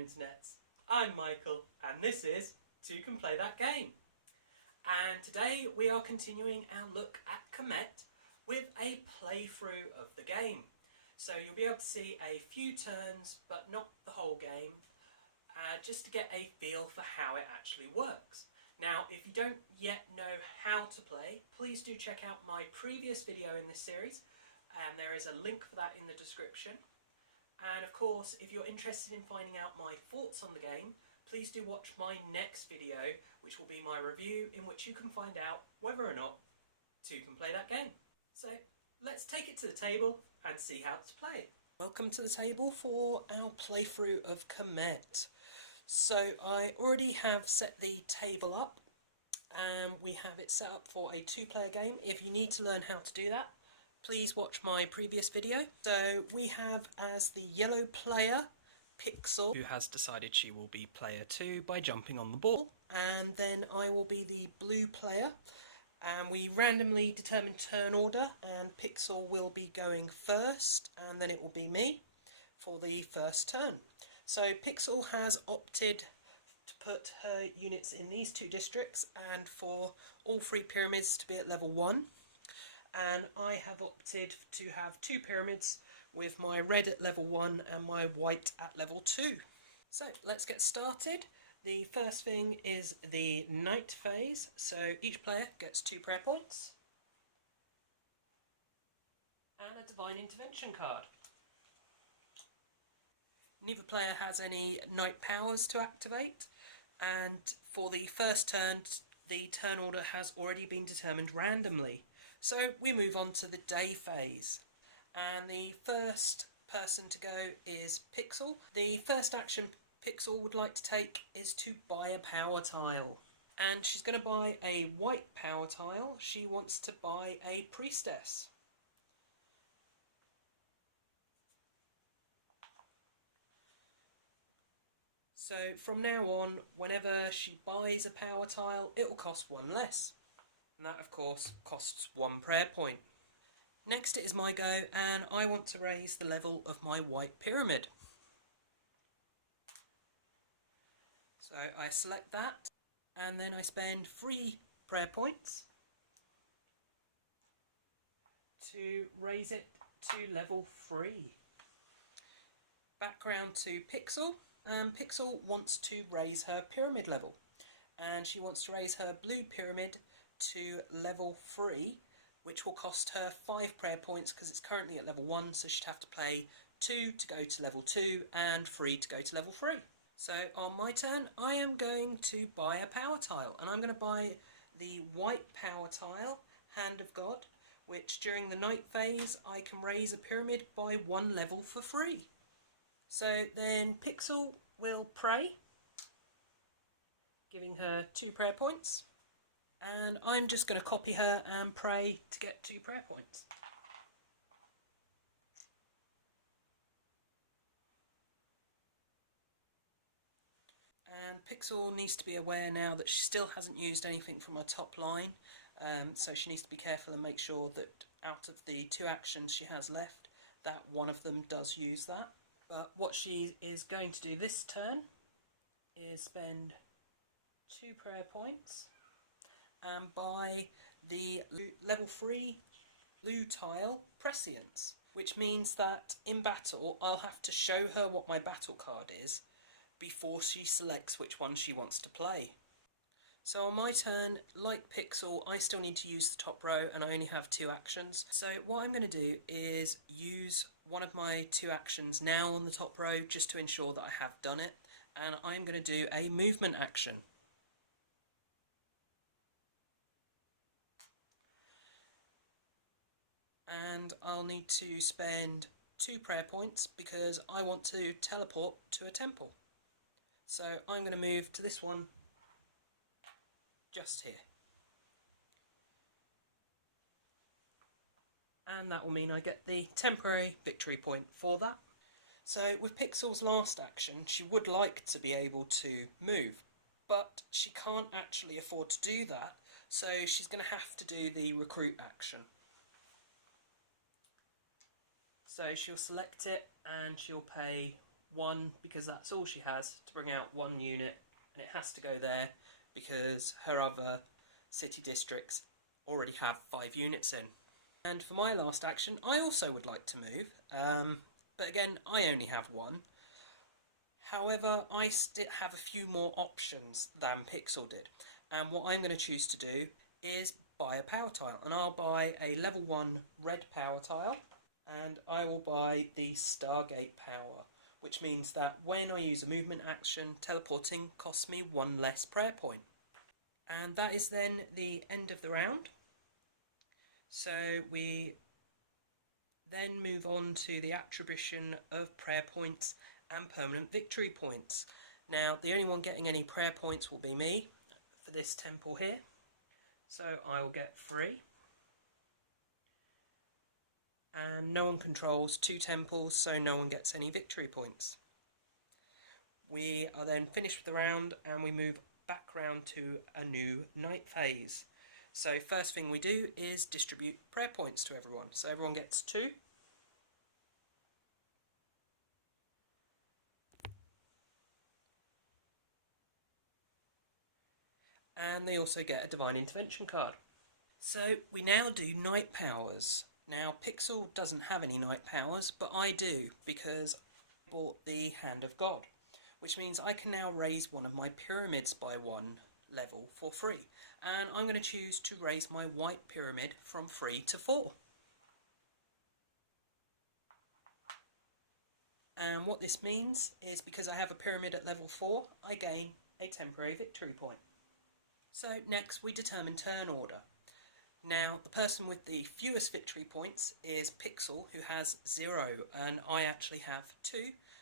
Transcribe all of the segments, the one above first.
internets. I'm Michael and this is Toucan Play That Game. And today we are continuing our look at Kemet with a playthrough of the game. So you'll be able to see a few turns but not the whole game, just to get a feel for how it actually works. Now if you don't yet know how to play, please do check out my previous video in this series, and there is a link for that in the description. And of course, if you're interested in finding out my thoughts on the game, please do watch my next video, which will be my review, in which you can find out whether or not you can play that game. So let's take it to the table and see how to play it. Welcome to the table for our playthrough of Kemet. So I already have set the table up, and we have it set up for a two-player game. If you need to learn how to do that, please watch my previous video. So we have as the yellow player Pixel, who has decided she will be player 2 by jumping on the ball, and then I will be the blue player, and we randomly determine turn order, and Pixel will be going first and then it will be me for the first turn. So Pixel has opted to put her units in these two districts and for all three pyramids to be at level 1. And I have opted to have two pyramids with my red at level 1 and my white at level 2. So let's get started. The first thing is the night phase, so each player gets 2 prayer points and a divine intervention card. Neither player has any night powers to activate, and for the first turn the turn order has already been determined randomly. So we move on to the day phase, and the first person to go is Pixel. The first action Pixel would like to take is to buy a power tile, and she's going to buy a white power tile. She wants to buy a priestess. So from now on, whenever she buys a power tile, it will cost 1 less. And that, of course, costs 1 prayer point. Next it is my go, and I want to raise the level of my white pyramid. So I select that, and then I spend 3 prayer points to raise it to level 3. Background to Pixel, and Pixel wants to raise her pyramid level, and she wants to raise her blue pyramid to level 3, which will cost her 5 prayer points because it's currently at level 1, so she'd have to play 2 to go to level 2 and 3 to go to level 3. So on my turn, I am going to buy a power tile, and I'm going to buy the white power tile, Hand of God, which during the night phase I can raise a pyramid by 1 level for free. So then Pixel will pray, giving her 2 prayer points. And I'm just going to copy her and pray to get 2 prayer points. And Pixel needs to be aware now that she still hasn't used anything from her top line, so she needs to be careful and make sure that out of the 2 actions she has left, that one of them does use that. But what she is going to do this turn is spend 2 prayer points and buy the level 3 blue tile Prescience, which means that in battle I'll have to show her what my battle card is before she selects which one she wants to play. So on my turn, like Pixel, I still need to use the top row and I only have 2 actions. So what I'm going to do is use one of my 2 actions now on the top row just to ensure that I have done it, and I'm going to do a movement action. And I'll need to spend 2 prayer points because I want to teleport to a temple. So I'm going to move to this one just here. And that will mean I get the temporary victory point for that. So with Pixel's last action, she would like to be able to move, but she can't actually afford to do that, so she's going to have to do the recruit action. So she'll select it and she'll pay 1 because that's all she has to bring out 1 unit, and it has to go there because her other city districts already have 5 units in. And for my last action, I also would like to move, but again, I only have 1. However, I still have a few more options than Pixel did, and what I'm going to choose to do is buy a power tile, and I'll buy a level 1 red power tile, and I will buy the Stargate power, which means that when I use a movement action, teleporting costs me 1 less prayer point. And that is then the end of the round. So we then move on to the attribution of prayer points and permanent victory points. Now, the only one getting any prayer points will be me for this temple here. So I will get 3. And no one controls 2 temples, so no one gets any victory points. We are then finished with the round, and we move back round to a new night phase. So first thing we do is distribute prayer points to everyone. So everyone gets 2. And they also get a Divine Intervention card. So we now do night powers. Now Pixel doesn't have any night powers, but I do because I bought the Hand of God, which means I can now raise one of my pyramids by 1 level for free. And I'm going to choose to raise my white pyramid from 3 to 4. And what this means is because I have a pyramid at level 4, I gain a temporary victory point. So next we determine turn order. Now the person with the fewest victory points is Pixel, who has 0, and I actually have 2.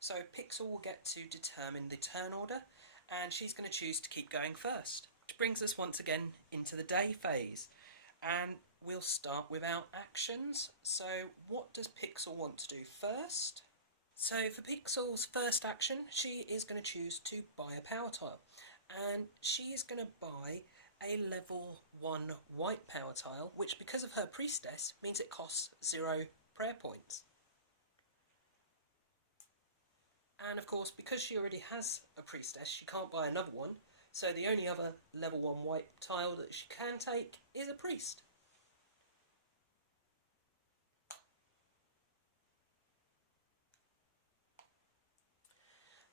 So Pixel will get to determine the turn order, and she's going to choose to keep going first. Which brings us once again into the day phase, and we'll start with our actions. So what does Pixel want to do first? So for Pixel's first action, she is going to choose to buy a power tile, and she is going to buy a level 1 white power tile, which because of her priestess means it costs 0 prayer points. And of course, because she already has a priestess, she can't buy another one, so the only other level 1 white tile that she can take is a priest.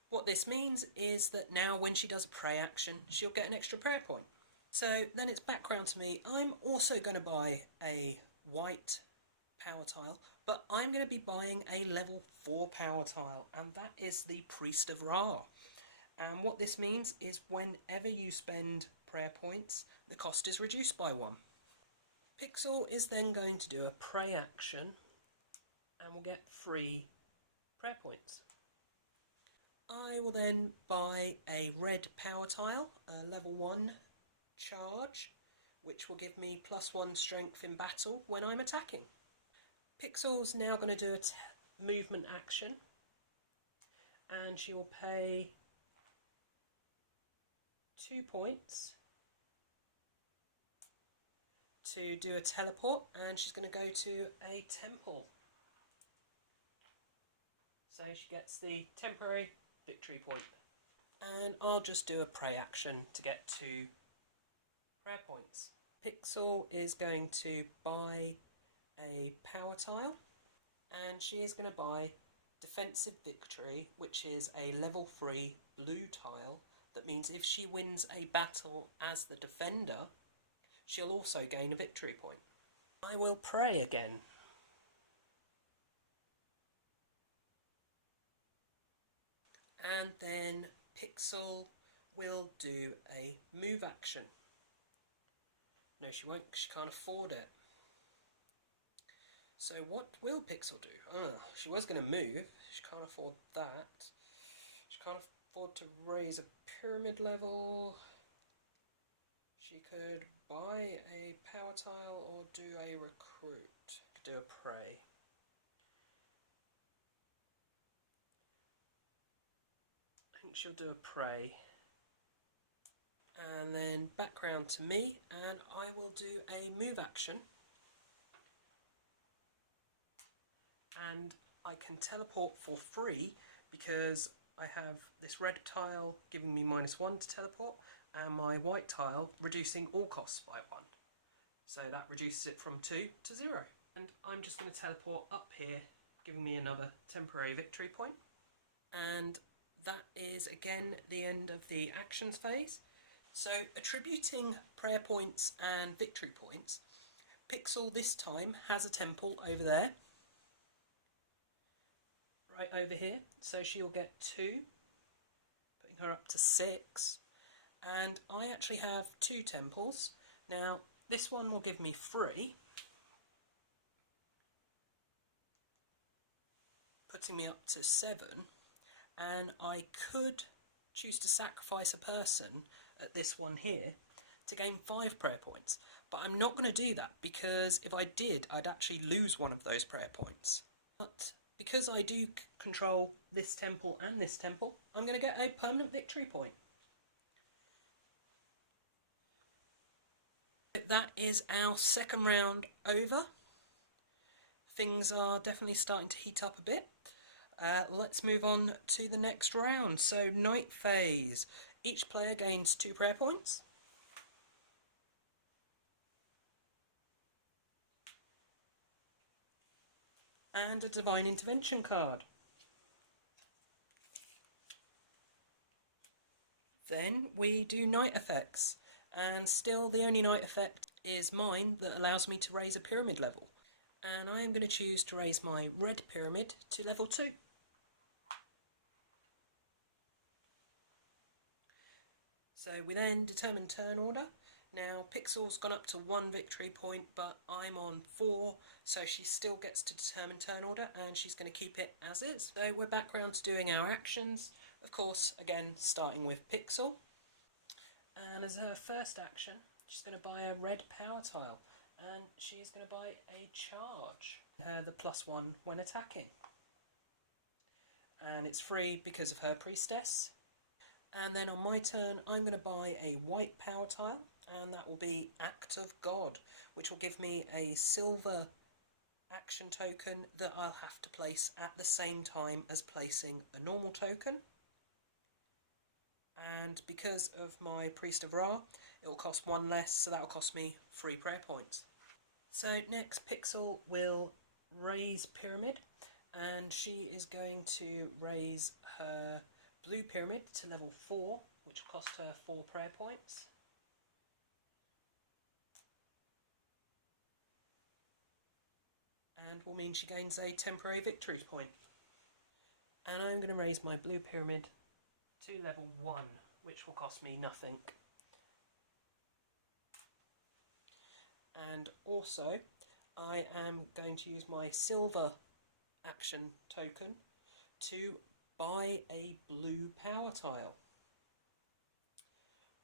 What this means is that now when she does a pray action, she'll get an extra prayer point. So then it's back round to me. I'm also going to buy a white power tile, but I'm going to be buying a level 4 power tile, and that is the Priest of Ra. And what this means is whenever you spend prayer points, the cost is reduced by 1. Pixel is then going to do a pray action, and will get 3 prayer points. I will then buy a red power tile, a level 1 charge, which will give me +1 strength in battle when I'm attacking. Pixel's now going to do a movement action, and she will pay 2 points to do a teleport, and she's going to go to a temple. So she gets the temporary victory point. And I'll just do a pray action to get 2 prayer points. Pixel is going to buy a power tile, and she is going to buy defensive victory, which is a level 3 blue tile. That means if she wins a battle as the defender, she'll also gain a victory point. I will pray again. And then Pixel will do a move action. No, she won't, because she can't afford it. So what will Pixel do? She was going to move. She can't afford that. She can't afford to raise a pyramid level. She could buy a power tile or do a recruit. Could do a pray. I think she'll do a pray. And then back round to me, and I will do a move action. And I can teleport for free because I have this red tile giving me -1 to teleport, and my white tile reducing all costs by 1. So that reduces it from 2 to 0. And I'm just going to teleport up here, giving me another temporary victory point. And that is again the end of the actions phase. So attributing prayer points and victory points, Pixel this time has a temple over there, right over here, so she'll get 2, putting her up to 6, and I actually have 2 temples. Now this one will give me 3, putting me up to 7, and I could choose to sacrifice a person at this one here to gain 5 prayer points, but I'm not going to do that because if I did, I'd actually lose one of those prayer points. But because I do control this temple and this temple, I'm going to get a permanent victory point. That is our second round over. Things are definitely starting to heat up a bit. Let's move on to the next round. So night phase. Each player gains 2 prayer points. And a divine intervention card. Then we do night effects, and still the only night effect is mine that allows me to raise a pyramid level, and I am going to choose to raise my red pyramid to level 2. So we then determine turn order. Now Pixel's gone up to 1 victory point, but I'm on 4, so she still gets to determine turn order, and she's going to keep it as is. So we're back round to doing our actions, of course, again starting with Pixel. And as her first action, she's going to buy a red power tile, and she's going to buy a charge, the +1 when attacking. And it's free because of her priestess. And then on my turn, I'm going to buy a white power tile, and that will be Act of God, which will give me a silver action token that I'll have to place at the same time as placing a normal token. And because of my Priest of Ra, it will cost 1 less, so that will cost me 3 prayer points. So next, Pixel will raise Pyramid, and she is going to raise her blue pyramid to level 4, which will cost her 4 prayer points. And will mean she gains a temporary victory point. And I'm going to raise my blue pyramid to level 1, which will cost me nothing. And also, I am going to use my silver action token to buy a blue power tile.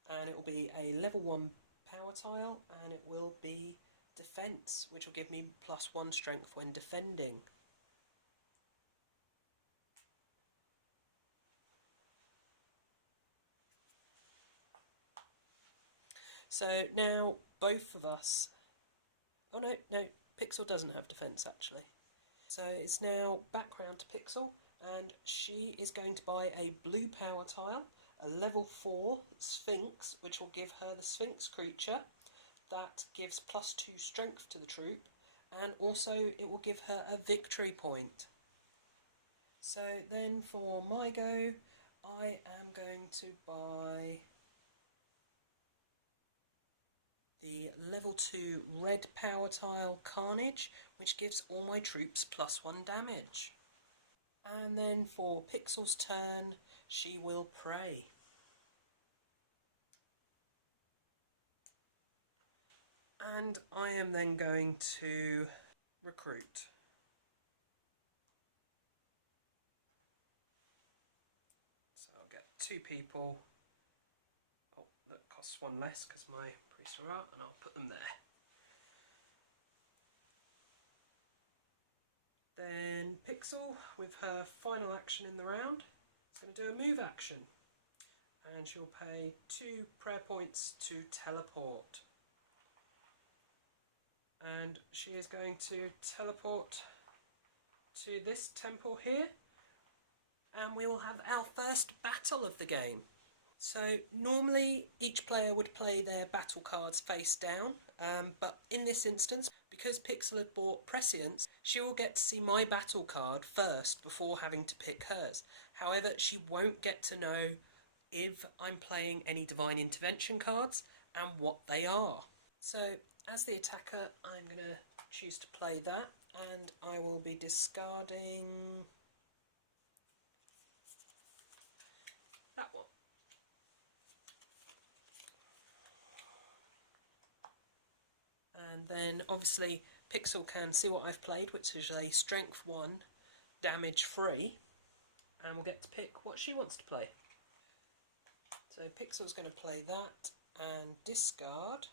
And it will be a level 1 power tile, and it will be defense, which will give me +1 strength when defending. So now both of us, oh no, Pixel doesn't have defense actually. So it's now back round to Pixel, and she is going to buy a blue power tile, a level 4 Sphinx, which will give her the Sphinx creature. That gives +2 strength to the troop, and also it will give her a victory point. So then for my go, I am going to buy the level 2 red power tile Carnage, which gives all my troops +1 damage. And then for Pixel's turn, she will pray. And I am then going to recruit. So I'll get 2 people. Oh, that costs 1 less because my priests are out, and I'll put them there. Then Pixel, with her final action in the round, is going to do a move action. And she'll pay 2 prayer points to teleport. And she is going to teleport to this temple here, and we will have our first battle of the game. So normally each player would play their battle cards face down, but in this instance, because Pixel had bought Prescience, she will get to see my battle card first before having to pick hers. However, she won't get to know if I'm playing any Divine Intervention cards and what they are. So as the attacker, I'm going to choose to play that, and I will be discarding that one. And then obviously Pixel can see what I've played, which is a Strength 1, damage 3, and we'll get to pick what she wants to play. So Pixel's going to play that and discard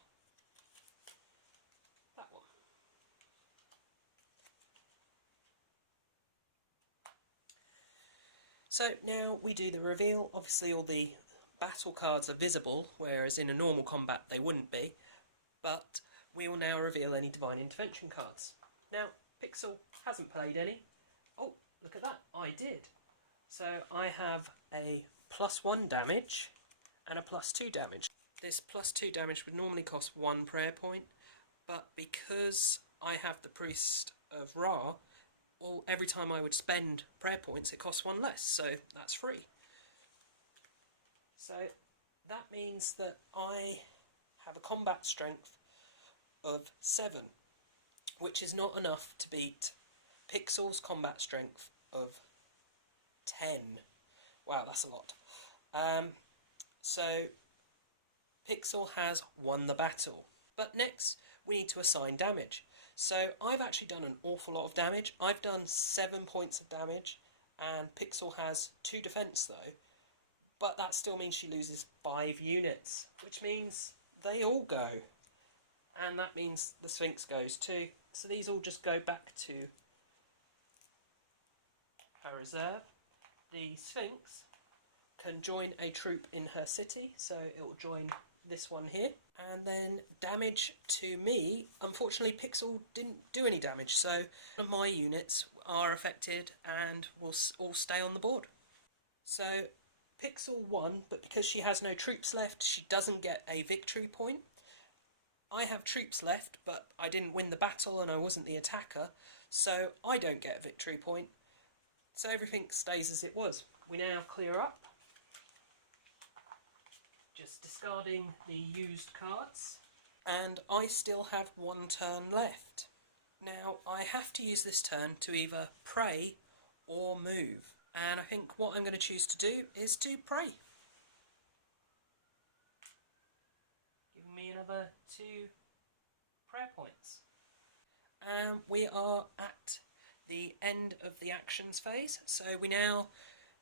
that one. So now we do the reveal. Obviously all the battle cards are visible, whereas in a normal combat they wouldn't be, but we will now reveal any Divine Intervention cards. Now, Pixel hasn't played any. Oh, look at that, I did. So I have a +1 damage and a +2 damage. This +2 damage would normally cost 1 prayer point, but because I have the Priest of Ra, every time I would spend prayer points it costs 1 less, so that's free. So that means that I have a combat strength of 7, which is not enough to beat Pixel's combat strength of 10. Wow, that's a lot. So Pixel has won the battle. But next we need to assign damage. So I've actually done an awful lot of damage. I've done 7 points of damage, and Pixel has 2 defense though. But that still means she loses 5 units, which means they all go. And that means the Sphinx goes too. So these all just go back to her reserve. The Sphinx can join a troop in her city, so it will join this one here. And then damage to me, unfortunately Pixel didn't do any damage, so none of my units are affected and will all stay on the board. So Pixel won, but because she has no troops left, she doesn't get a victory point. I have troops left, but I didn't win the battle and I wasn't the attacker, so I don't get a victory point. So everything stays as it was. We now clear up, just discarding the used cards, and I still have 1 turn left. Now I have to use this turn to either pray or move, and I think what I'm going to choose to do is to pray. Giving me another 2 prayer points. And we are at the end of the actions phase, so we now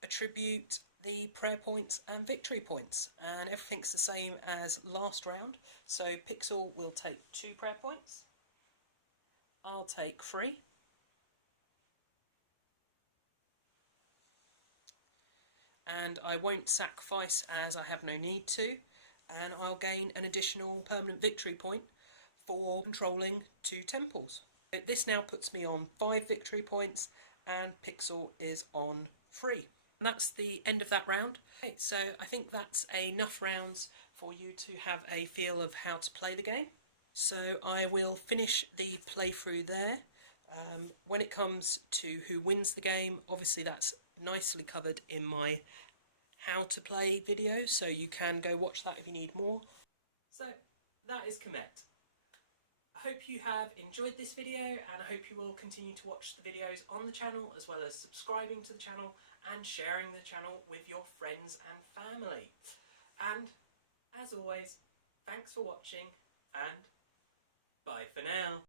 attribute the prayer points and victory points, and everything's the same as last round. So Pixel will take 2 prayer points, I'll take 3, and I won't sacrifice as I have no need to, and I'll gain an additional permanent victory point for controlling 2 temples. This now puts me on 5 victory points and Pixel is on 3. And that's the end of that round. Okay, so I think that's enough rounds for you to have a feel of how to play the game. So I will finish the playthrough there. When it comes to who wins the game, obviously that's nicely covered in my how to play video, so you can go watch that if you need more. So that is Kemet. I hope you have enjoyed this video, and I hope you will continue to watch the videos on the channel, as well as subscribing to the channel and sharing the channel with your friends and family. And as always, thanks for watching, and bye for now.